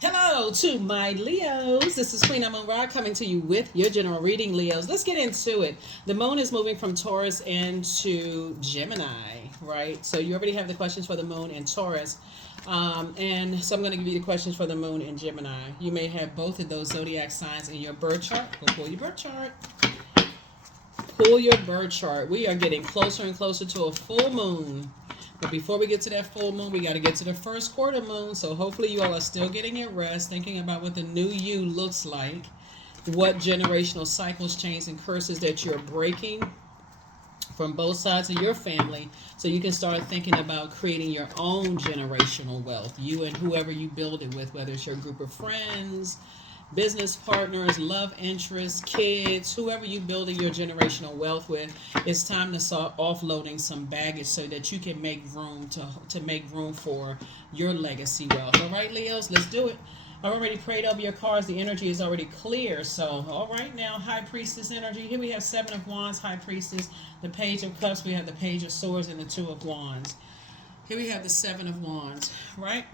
Hello to my Leos. This is Queen Amun Ra coming to you with your general reading, Leos. Let's get into it. The moon is moving from Taurus into Gemini, right? So you already have the questions for the moon in Taurus. And so I'm going to give you the questions for the moon in Gemini. You may have both of those zodiac signs in your birth chart. Go pull your birth chart. Pull your birth chart. We are getting closer and closer to a full moon. But before we get to that full moon, we got to get to the first quarter moon. So hopefully you all are still getting your rest, thinking about what the new you looks like, what generational cycles, chains, and curses that you're breaking from both sides of your family, so you can start thinking about creating your own generational wealth, you and whoever you build it with, whether it's your group of friends, business partners, love interests, kids, whoever you building your generational wealth with. It's time to start offloading some baggage so that you can make room to make room for your legacy wealth. All right, Leos, let's do it. I've already prayed over your cards. The energy is already clear. So, all right, now, High Priestess energy. Here we have Seven of Wands, High Priestess. The Page of Cups. We have the Page of Swords and the Two of Wands. Here we have the Seven of Wands, right?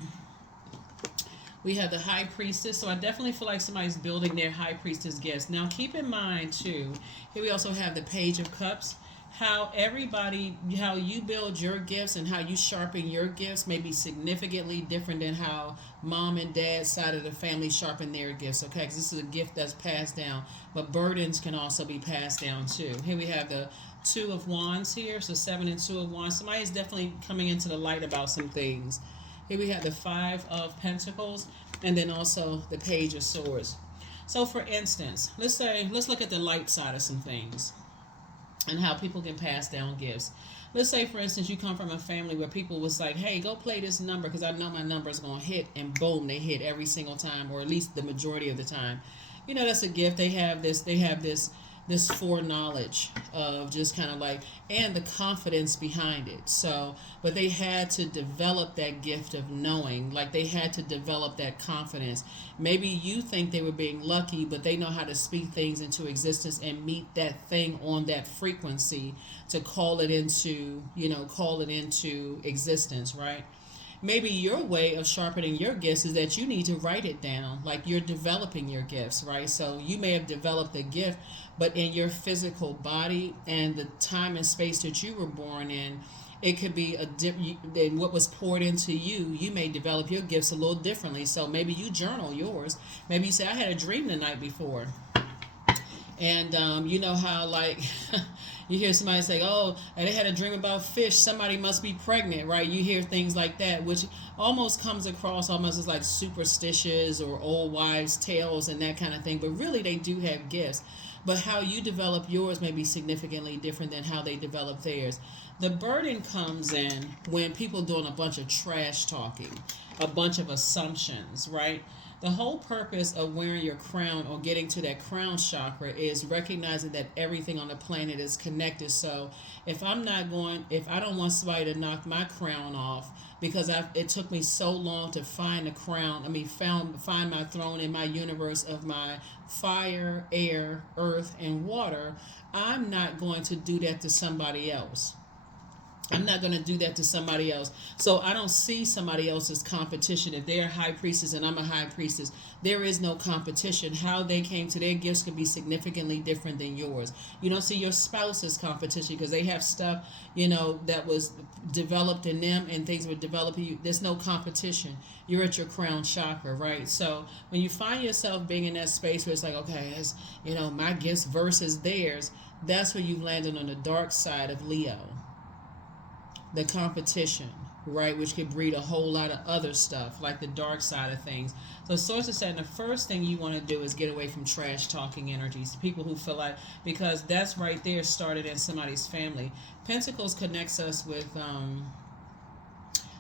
We have the High Priestess. So I definitely feel like somebody's building their High Priestess gifts. Now, keep in mind, too, here we also have the Page of Cups. How you build your gifts and how you sharpen your gifts may be significantly different than how mom and dad's side of the family sharpen their gifts, okay? Because this is a gift that's passed down, but burdens can also be passed down too. Here we have the Two of Wands here, so Seven and Two of Wands. Somebody is definitely coming into the light about some things. Here we have the Five of Pentacles, and then also the Page of Swords. So for instance, let's look at the light side of some things and how people can pass down gifts. Let's say, for instance, you come from a family where people was like, hey, go play this number because I know my number is going to hit, and boom, they hit every single time, or at least the majority of the time. You know, that's a gift. They have this foreknowledge of just kind of like, and the confidence behind it. So, but they had to develop that gift of knowing, like they had to develop that confidence. Maybe you think they were being lucky, but they know how to speak things into existence and meet that thing on that frequency to call it into existence, right? Maybe your way of sharpening your gifts is that you need to write it down, like you're developing your gifts, right? So you may have developed a gift, but in your physical body and the time and space that you were born in, it could be than what was poured into you. You may develop your gifts a little differently. So maybe you journal yours. Maybe you say, I had a dream the night before. And you know how, like, you hear somebody say, oh, they had a dream about fish. Somebody must be pregnant, right? You hear things like that, which almost comes across almost as like superstitious or old wives' tales and that kind of thing. But really, they do have gifts. But how you develop yours may be significantly different than how they develop theirs. The burden comes in when people doing a bunch of trash talking, a bunch of assumptions, right? The whole purpose of wearing your crown or getting to that crown chakra is recognizing that everything on the planet is connected. So if I don't want somebody to knock my crown off because it took me so long to find the crown, find my throne in my universe of my fire, air, earth, and water, I'm not going to do that to somebody else. I'm not going to do that to somebody else. So I don't see somebody else's competition. If they're a high priestess and I'm a high priestess, there is no competition. How they came to their gifts could be significantly different than yours. You don't see your spouse's competition because they have stuff, that was developed in them and things were developed in you. There's no competition. You're at your crown chakra, right? So when you find yourself being in that space where it's like, okay, it's, my gifts versus theirs, that's where you've landed on the dark side of Leo. The competition, right, which could breed a whole lot of other stuff, like the dark side of things. So sources said the first thing you want to do is get away from trash talking energies, people who feel like, because that's right there started in somebody's family. Pentacles connects us with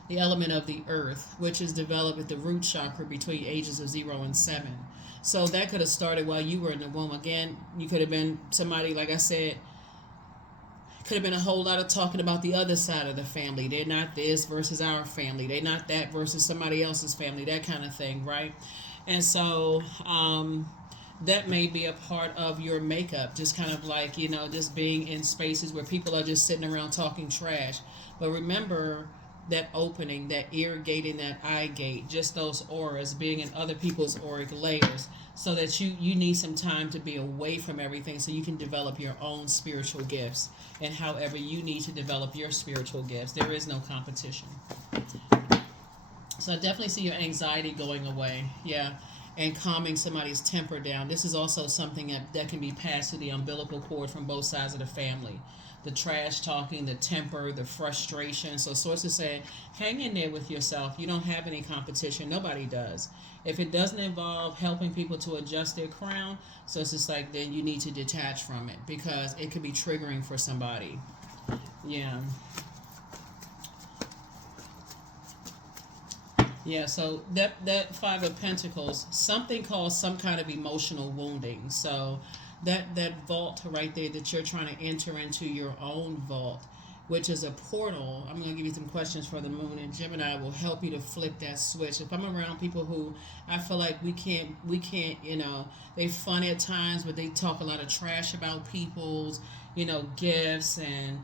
the element of the earth, which is developed at the root chakra between ages of 0 and 7. So that could have started while you were in the womb. Again, you could have been somebody, like I said, could have been a whole lot of talking about the other side of the family. They're not this versus our family. They're not that versus somebody else's family, that kind of thing, right? And so that may be a part of your makeup, just kind of like, just being in spaces where people are just sitting around talking trash. But remember, that opening, that ear gate and that eye gate, just those auras being in other people's auric layers, so that you need some time to be away from everything so you can develop your own spiritual gifts. And however you need to develop your spiritual gifts, there is no competition. So I definitely see your anxiety going away. Yeah. And calming somebody's temper down. This is also something that can be passed to the umbilical cord from both sides of the family. The trash talking, the temper, the frustration. So Source is saying, hang in there with yourself. You don't have any competition. Nobody does. If it doesn't involve helping people to adjust their crown, so it's just like, then you need to detach from it, because it could be triggering for somebody. Yeah. Yeah, so that Five of Pentacles, something caused some kind of emotional wounding. So that vault right there that you're trying to enter into, your own vault, which is a portal. I'm going to give you some questions for the moon, and Gemini will help you to flip that switch. If I'm around people who I feel like we can't, they're funny at times, but they talk a lot of trash about people's, gifts, and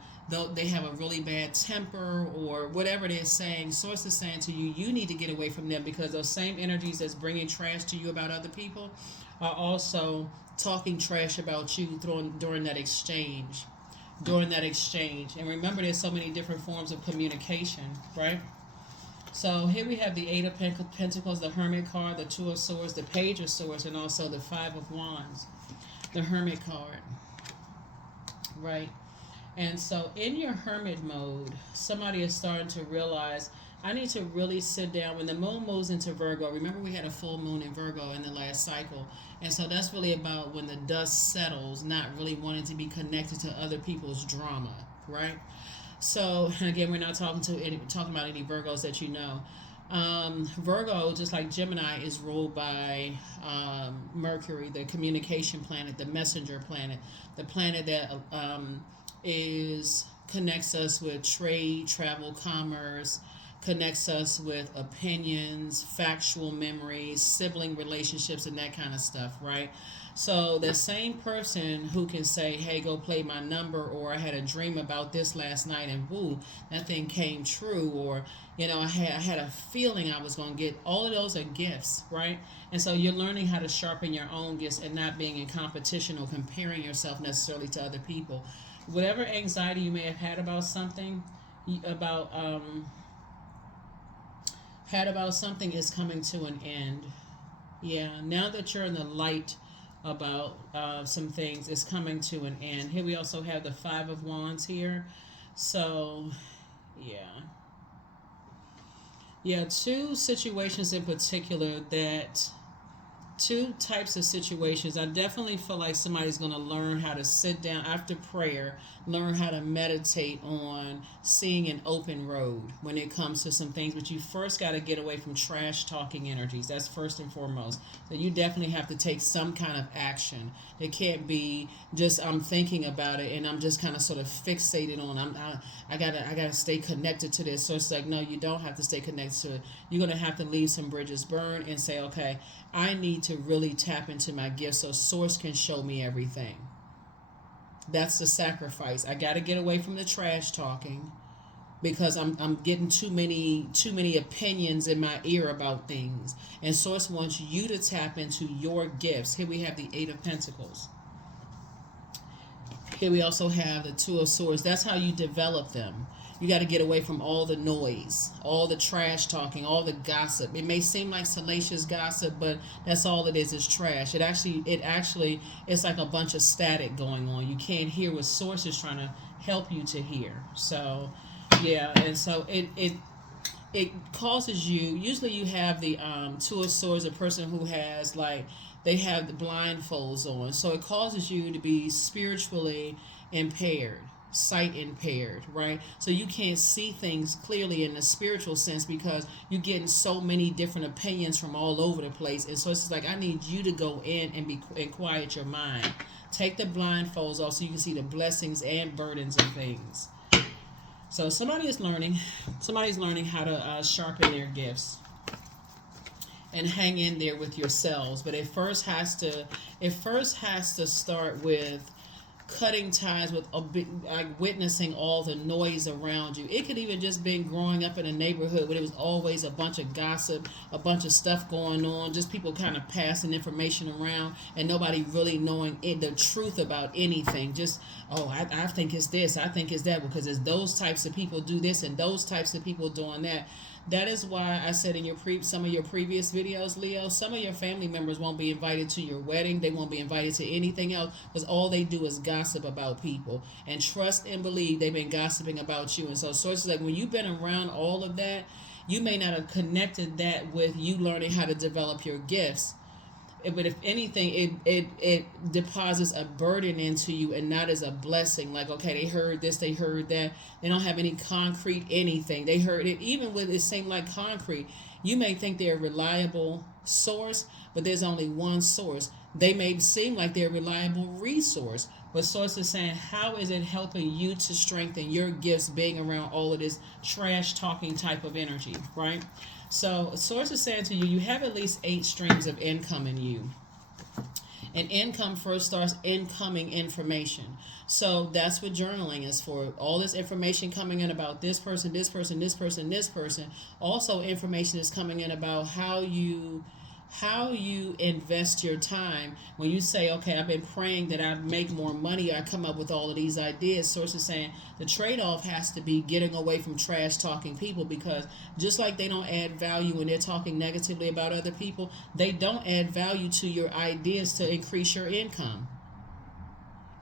they have a really bad temper or whatever they're saying. Source is saying to you, you need to get away from them, because those same energies that's bringing trash to you about other people are also talking trash about you during that exchange. And remember, there's so many different forms of communication, right? So here we have the Eight of Pentacles, the Hermit card, the Two of Swords, the Page of Swords, and also the Five of Wands, the Hermit card, right? And so in your hermit mode, somebody is starting to realize, I need to really sit down. When the moon moves into Virgo, remember we had a full moon in Virgo in the last cycle. And so that's really about when the dust settles, not really wanting to be connected to other people's drama, right? So again, we're not talking about any Virgos that you know. Virgo, just like Gemini, is ruled by Mercury, the communication planet, the messenger planet, the planet that connects us with trade, travel, commerce, connects us with opinions, factual memories, sibling relationships, and that kind of stuff, right? So the same person who can say, hey, go play my number, or I had a dream about this last night and woo, that thing came true, or I had a feeling I was going to get, all of those are gifts, right? And so you're learning how to sharpen your own gifts and not being in competition or comparing yourself necessarily to other people. Whatever anxiety you may have had about something, something is coming to an end. Yeah, now that you're in the light about some things, it's coming to an end. Here we also have the Five of Wands here. So, yeah, two situations in particular, two types of situations. I definitely feel like somebody's going to learn how to sit down after prayer, learn how to meditate on seeing an open road when it comes to some things. But you first got to get away from trash talking energies. That's first and foremost. So you definitely have to take some kind of action. It can't be just I'm thinking about it and I'm just kind of sort of fixated on I gotta stay connected to this. So it's like, no, you don't have to stay connected to it. You're gonna have to leave some bridges burned and say, okay, I need to really tap into my gifts so Source can show me everything. That's the sacrifice. I got to get away from the trash talking, because I'm getting too many opinions in my ear about things. And Source wants you to tap into your gifts. Here we have the Eight of Pentacles. Here we also have the Two of Swords. That's how you develop them. You got to get away from all the noise, all the trash talking, all the gossip. It may seem like salacious gossip, but that's all it is trash. It actually it's like a bunch of static going on. You can't hear what Source is trying to help you to hear. So, yeah, and so it causes you. Usually, you have the Two of Swords, a person who has they have the blindfolds on, so it causes you to be spiritually impaired, sight impaired, right? So you can't see things clearly in the spiritual sense, because you're getting so many different opinions from all over the place. And so it's like, I need you to go in and quiet your mind. Take the blindfolds off so you can see the blessings and burdens of things. So somebody's learning how to sharpen their gifts and hang in there with yourselves. But it first has to start with cutting ties with a big, like witnessing all the noise around you. It could even just been growing up in a neighborhood where there was always a bunch of gossip, a bunch of stuff going on, just people kind of passing information around and nobody really knowing the truth about anything. Just, oh, I think it's this, I think it's that, because it's those types of people do this and those types of people doing that. That is why I said in some of your previous videos, Leo, some of your family members won't be invited to your wedding. They won't be invited to anything else because all they do is gossip about people. And trust and believe they've been gossiping about you. And so sources like when you've been around all of that, you may not have connected that with you learning how to develop your gifts. But if anything, it deposits a burden into you and not as a blessing. Like, okay, they heard this, they heard that. They don't have any concrete anything. They heard it, even with it seemed like concrete. You may think they're a reliable source, but there's only one source. They may seem like they're a reliable resource, but source is saying, how is it helping you to strengthen your gifts being around all of this trash talking type of energy, right? So source is saying to you, you have at least 8 streams of income in you. And income first starts incoming information. So that's what journaling is for. All this information coming in about this person, this person, this person, this person. Also information is coming in about how you invest your time. When you say, okay, I've been praying that I make more money, I come up with all of these ideas. Sources saying the trade-off has to be getting away from trash talking people, because just like they don't add value when they're talking negatively about other people, they don't add value to your ideas to increase your income.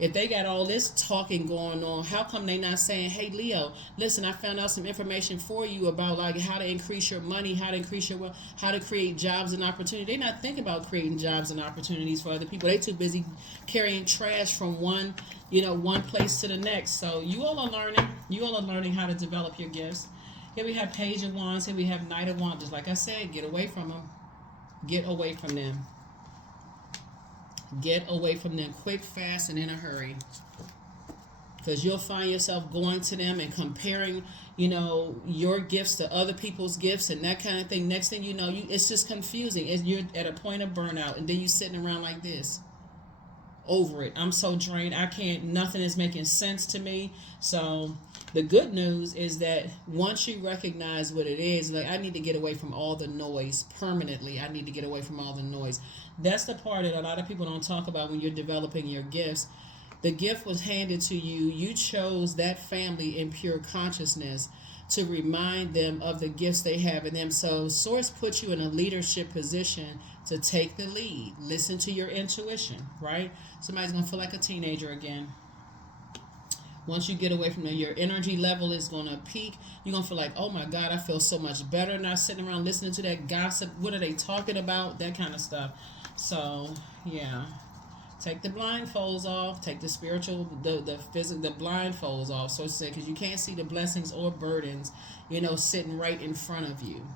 If they got all this talking going on, how come they not saying, hey, Leo, listen, I found out some information for you about like how to increase your money, how to increase your wealth, how to create jobs and opportunity. They're not thinking about creating jobs and opportunities for other people. They too busy carrying trash from one place to the next. So you all are learning. You all are learning how to develop your gifts. Here we have Page of Wands. Here we have Knight of Wands. Just like I said, get away from them. Get away from them. Get away from them quick, fast, and in a hurry. Because you'll find yourself going to them and comparing, your gifts to other people's gifts and that kind of thing. Next thing you know, it's just confusing. You're at a point of burnout, and then you're sitting around like this. Over it. I'm so drained. Nothing is making sense to me. So the good news is that once you recognize what it is, like, I need to get away from all the noise permanently. I need to get away from all the noise. That's the part that a lot of people don't talk about when you're developing your gifts. The gift was handed to you. You chose that family in pure consciousness to remind them of the gifts they have in them. So Source puts you in a leadership position to take the lead. Listen to your intuition, right? Somebody's going to feel like a teenager again. Once you get away from them, your energy level is going to peak. You're going to feel like, oh my God, I feel so much better, not sitting around listening to that gossip. What are they talking about? That kind of stuff. So, yeah. Take the blindfolds off. Take the spiritual, the physical, the blindfolds off. So to say, because you can't see the blessings or burdens, sitting right in front of you.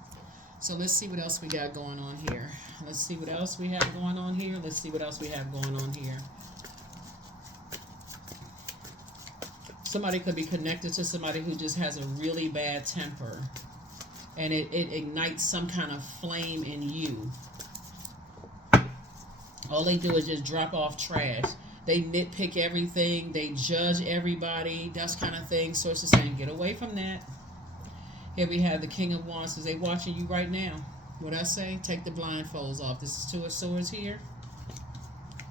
So let's see what else we got going on here. Let's see what else we have going on here. Let's see what else we have going on here. Somebody could be connected to somebody who just has a really bad temper, and it ignites some kind of flame in you. All they do is just drop off trash. They nitpick everything. They judge everybody. That kind of thing. Sources saying, get away from that. Here we have the King of Wands. Because they're watching you right now. What I say? Take the blindfolds off. This is 2 of Swords here.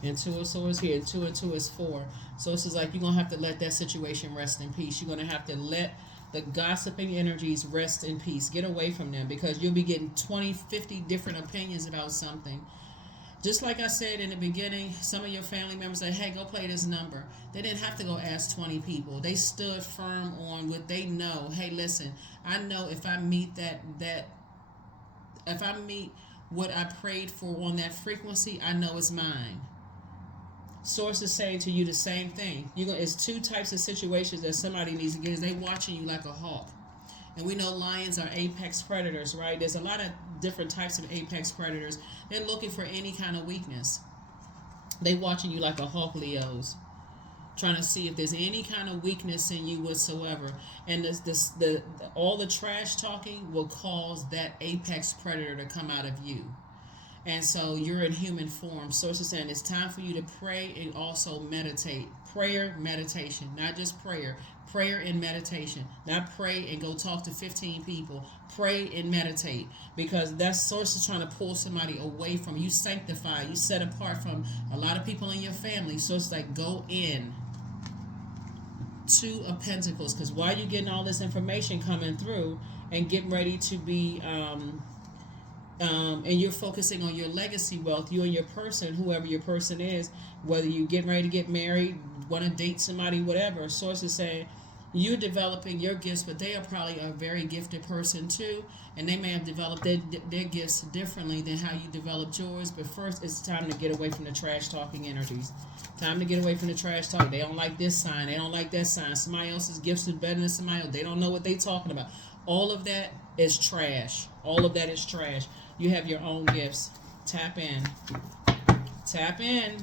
And 2 of Swords here. And 2 and 2 is 4. So it's like you're going to have to let that situation rest in peace. You're going to have to let the gossiping energies rest in peace. Get away from them, because you'll be getting 20, 50 different opinions about something. Just like I said in the beginning, some of your family members say, hey, go play this number. They didn't have to go ask 20 people. They stood firm on what they know. Hey, listen, I know if I meet if I meet what I prayed for on that frequency, I know it's mine. Source is saying to you the same thing. It's 2 types of situations that somebody needs to get. Is they watching you like a hawk. And we know lions are apex predators, right? There's a lot of different types of apex predators. They're looking for any kind of weakness. They watching you like a hawk, Leos, trying to see if there's any kind of weakness in you whatsoever. And all the trash talking will cause that apex predator to come out of you. And so you're in human form. Source is saying it's time for you to pray and also meditate. Prayer, meditation, not just prayer. Prayer and meditation. Not pray and go talk to 15 people. Pray and meditate. Because that source is trying to pull somebody away from you. Sanctify. You set apart from a lot of people in your family. So it's like go in. Two of Pentacles. Because while you're getting all this information coming through and getting ready to be and you're focusing on your legacy wealth, you and your person, whoever your person is, whether you're getting ready to get married, want to date somebody, whatever, source is saying you're developing your gifts, but they are probably a very gifted person too, and they may have developed their gifts differently than how you developed yours. But first, it's time to get away from the trash talking energies. Time to get away from the trash talk. They don't like this sign. They don't like that sign. Somebody else's gifts is better than somebody else. They don't know what they're talking about. All of that is trash. All of that is trash. You have your own gifts. Tap in. Tap in.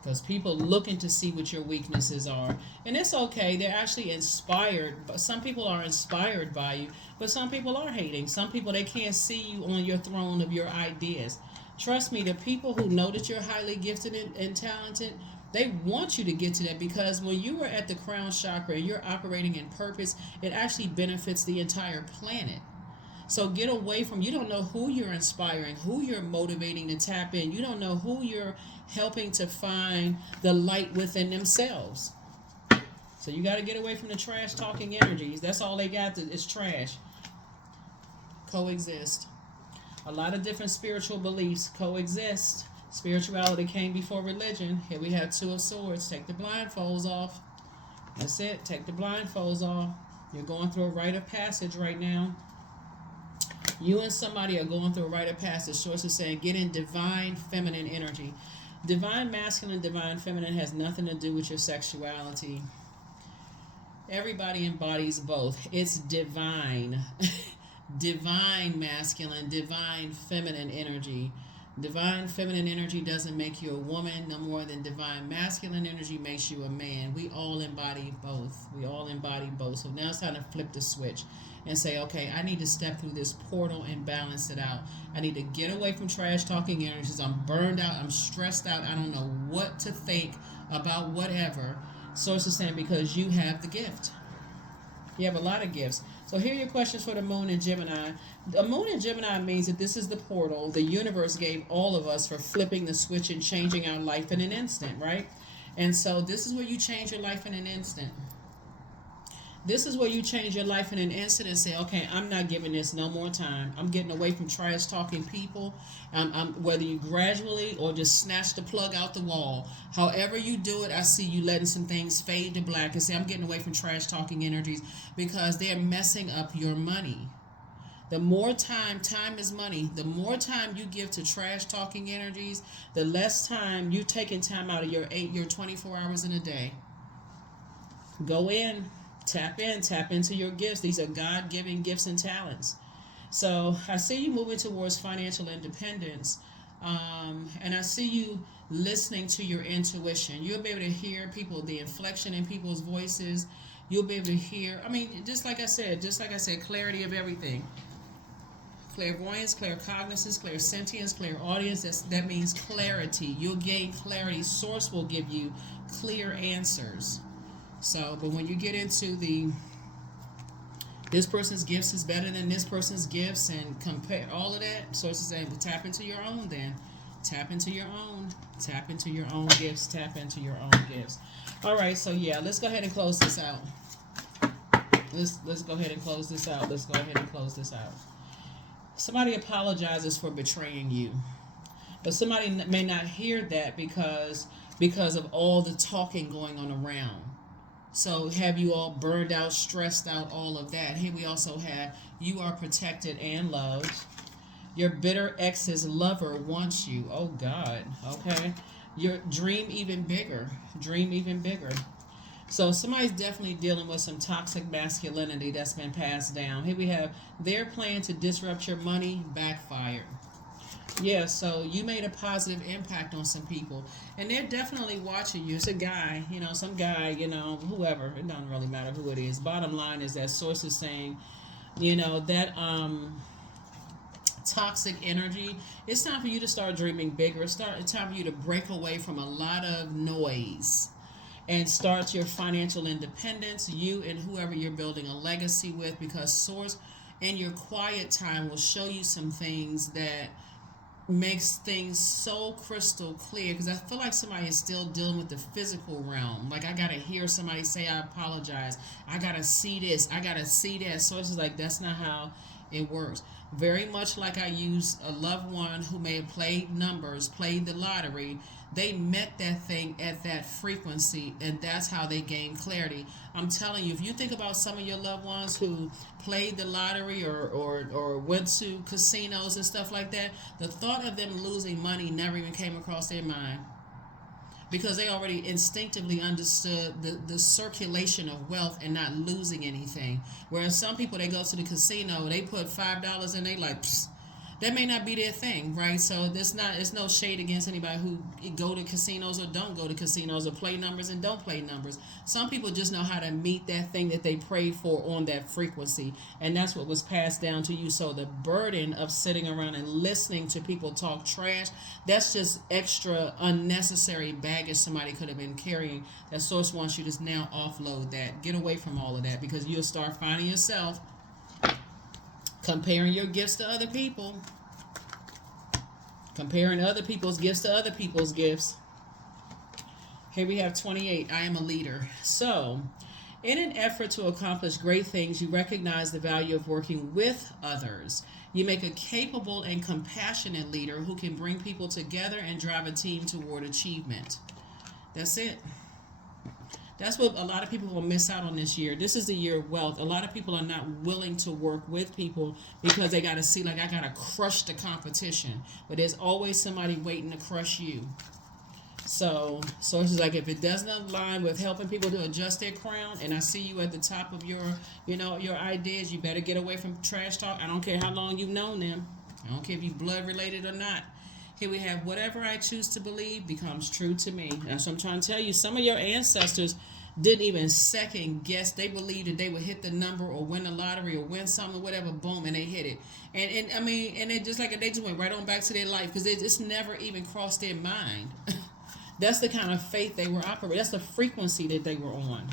Because people looking to see what your weaknesses are. And it's okay. They're actually inspired. But some people are inspired by you. But some people are hating. Some people, they can't see you on your throne of your ideas. Trust me, the people who know that you're highly gifted and talented, they want you to get to that, because when you are at the crown chakra and you're operating in purpose, it actually benefits the entire planet. So get away from, you don't know who you're inspiring, who you're motivating to tap in. You don't know who you're helping to find the light within themselves. So you got to get away from the trash talking energies. That's all they got is trash. Coexist. A lot of different spiritual beliefs coexist. Spirituality came before religion. Here we have Two of Swords. Take the blindfolds off. That's it. Take the blindfolds off. You're going through a rite of passage right now. You and somebody are going through a rite of passage. Source is saying get in divine feminine energy. Divine masculine, divine feminine has nothing to do with your sexuality. Everybody embodies both. It's divine. Divine masculine, divine feminine energy. Divine feminine energy doesn't make you a woman no more than divine masculine energy makes you a man. We all embody both. We all embody both. So now it's time to flip the switch and say, okay, I need to step through this portal and balance it out. I need to get away from trash talking energies. I'm burned out. I'm stressed out. I don't know what to think about whatever. Source is saying because you have the gift. You have a lot of gifts. So here are your questions for the moon in Gemini. The moon in Gemini means that this is the portal the universe gave all of us for flipping the switch and changing our life in an instant, right? And so this is where you change your life in an instant. This is where you change your life in an instant and say, okay, I'm not giving this no more time. I'm getting away from trash talking people. Whether you gradually or just snatch the plug out the wall. However you do it, I see you letting some things fade to black and say, I'm getting away from trash talking energies because they're messing up your money. The more time is money. The more time you give to trash talking energies, the less time you taking time out of your 24 hours in a day. Go in. Tap into your gifts. These are God-given gifts and talents. So I see you moving towards financial independence. And I see you listening to your intuition. You'll be able to hear people, the inflection in people's voices. You'll be able to hear, just like I said, clarity of everything. Clairvoyance, claircognizance, clairsentience, clairaudience, that means clarity. You'll gain clarity. Source will give you clear answers. So, but when you get into this person's gifts is better than this person's gifts and compare all of that, sources saying, well, tap into your own then. Tap into your own. Tap into your own gifts. Tap into your own gifts. All right, so yeah, let's go ahead and close this out. Let's go ahead and close this out. Let's go ahead and close this out. Somebody apologizes for betraying you. But somebody may not hear that because of all the talking going on around. So have you all burned out, stressed out, all of that. Here we also have you are protected and loved. Your bitter ex's lover wants you. Oh, God. Okay. Your dream even bigger. Dream even bigger. So somebody's definitely dealing with some toxic masculinity that's been passed down. Here we have their plan to disrupt your money backfired. Yeah, so you made a positive impact on some people. And they're definitely watching you. It's a guy, some guy, whoever. It doesn't really matter who it is. Bottom line is that source is saying, that toxic energy, it's time for you to start dreaming bigger. It's time for you to break away from a lot of noise and start your financial independence, you and whoever you're building a legacy with, because Source in your quiet time will show you some things that makes things so crystal clear, because I feel like somebody is still dealing with the physical realm. Like, I gotta hear somebody say I apologize, I gotta see this, I gotta see that. Source is like, that's not how it works. Very much like I use a loved one who may have played numbers, played the lottery. They met that thing at that frequency, and that's how they gain clarity. I'm telling you, if you think about some of your loved ones who played the lottery or went to casinos and stuff like that, the thought of them losing money never even came across their mind, because they already instinctively understood the circulation of wealth and not losing anything. Whereas some people, they go to the casino, they put $5 in, they like, psst, that may not be their thing, right? So it's no shade against anybody who go to casinos or don't go to casinos, or play numbers and don't play numbers. Some people just know how to meet that thing that they prayed for on that frequency, and that's what was passed down to you. So the burden of sitting around and listening to people talk trash, that's just extra unnecessary baggage somebody could have been carrying. That Source wants you to now offload that. Get away from all of that, because you'll start finding yourself comparing your gifts to other people. Comparing other people's gifts to other people's gifts. Here we have 28. I am a leader. So, in an effort to accomplish great things, you recognize the value of working with others. You make a capable and compassionate leader who can bring people together and drive a team toward achievement. That's it. That's what a lot of people will miss out on this year. This is the year of wealth. A lot of people are not willing to work with people because they got to see, like, I got to crush the competition. But there's always somebody waiting to crush you. So it's like, if it doesn't align with helping people to adjust their crown, and I see you at the top of your ideas, you better get away from trash talk. I don't care how long you've known them. I don't care if you blood related or not. Here we have, whatever I choose to believe becomes true to me. That's what I'm trying to tell you. Some of your ancestors didn't even second guess. They believed that they would hit the number or win the lottery or win something, whatever, boom, and they hit it. And I mean, and it just like, they just went right on back to their life, because it's never even crossed their mind. That's the kind of faith they were operating. That's the frequency that they were on.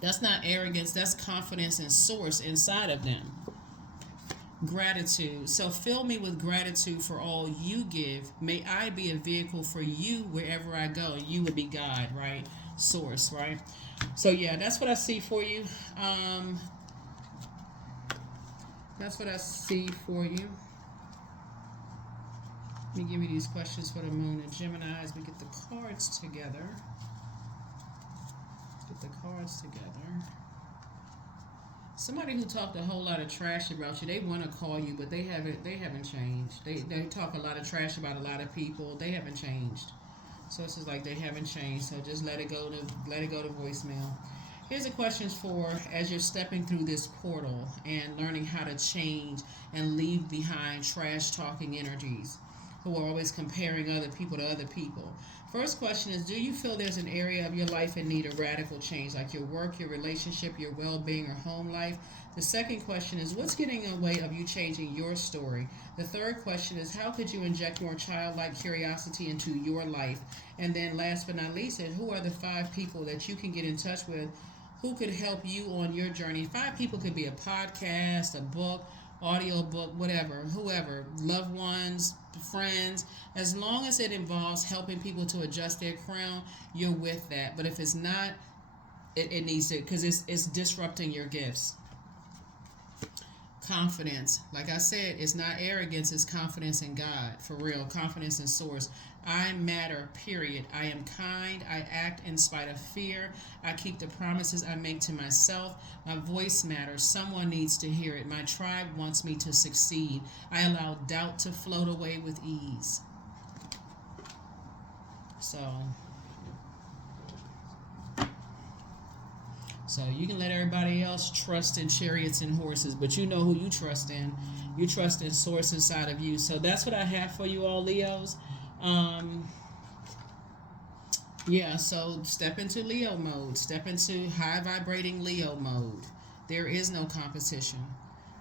That's not arrogance. That's confidence and Source inside of them. Gratitude. So fill me with gratitude for all you give. May I be a vehicle for you wherever I go. You would be God, right? Source, right? So yeah, that's what I see for you. That's what I see for you. Let me give you these questions for the Moon and Gemini as we get the cards together. Get the cards together. Somebody who talked a whole lot of trash about you, they want to call you, but they haven't changed. They talk a lot of trash about a lot of people. They haven't changed. So it's just like they haven't changed. So just let it go to voicemail. Here's the questions for as you're stepping through this portal and learning how to change and leave behind trash talking energies who are always comparing other people to other people. First question is, do you feel there's an area of your life in need of radical change, like your work, your relationship, your well-being, or home life? The second question is, what's getting in the way of you changing your story? The third question is, how could you inject more childlike curiosity into your life? And then last but not least, who are the 5 people that you can get in touch with who could help you on your journey? 5 people could be a podcast, a book, audio book, whatever, whoever, loved ones, friends. As long as it involves helping people to adjust their crown, you're with that. But if it's not, it needs to, because it's disrupting your gifts. Confidence. Like I said, it's not arrogance, it's confidence in God. For real, confidence in Source. I matter, period. I am kind. I act in spite of fear. I keep the promises I make to myself. My voice matters. Someone needs to hear it. My tribe wants me to succeed. I allow doubt to float away with ease. So you can let everybody else trust in chariots and horses, but you know who you trust in. You trust in Source inside of you. So that's what I have for you all, Leos. So step into Leo mode. Step into high vibrating Leo mode. There is no competition.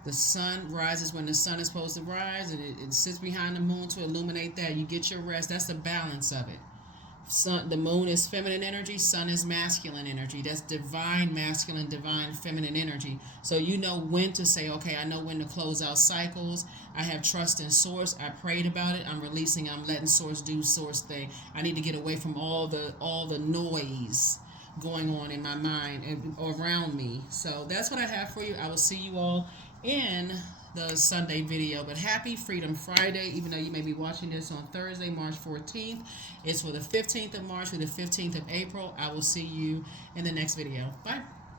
The sun rises when the sun is supposed to rise, and it sits behind the moon to illuminate that. You get your rest. That's the balance of it. Sun, the moon is feminine energy, sun is masculine energy. That's divine masculine, divine feminine energy. So you know when to say, okay, I know when to close out cycles. I have trust in source. I prayed about it. I'm releasing. I'm letting source do source thing. I need to get away from all the noise going on in my mind and around me. So that's what I have for you. I will see you all in the Sunday video. But happy Freedom Friday, even though you may be watching this on Thursday, March 14th. It's for the 15th of March through the 15th of April. I will see you in the next video. Bye.